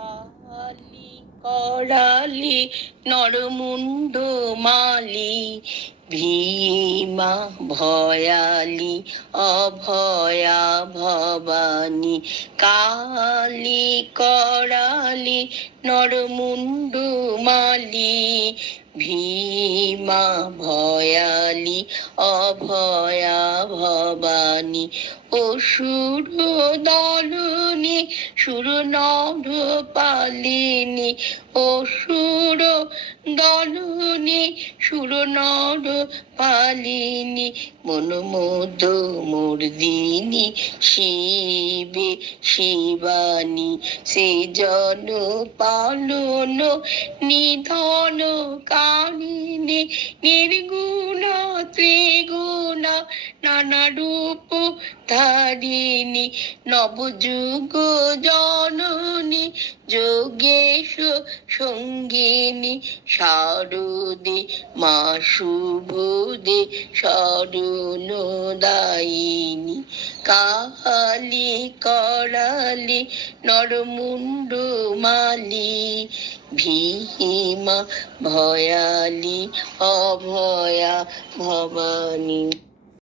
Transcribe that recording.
কালি করালি নরমুণ্ড মালি, ভীমা ভয়ালি অভয়া ভবানী। কালি করালি নরমুণ্ড মালি, ভীমা ভয়ালি অভয়া ভবানী। অসুর দলনি সুর নভ পালিনী অসুর দলনি সুর নর পালিনী মনমোদ মর্দিনী শিবে শিবানী, সে জন পালন নিধন কারিণী নির্গুণ ত্রিগুণ নানা রূপ ধারিণী নবযুগ জননী, যোগেশ সঙ্গিনী, শারদে মা শুভদে শরণদায়িনী। কালি করালি নরমুণ্ড মালি ভীমা ভয়ালি অভয়া ভবানী।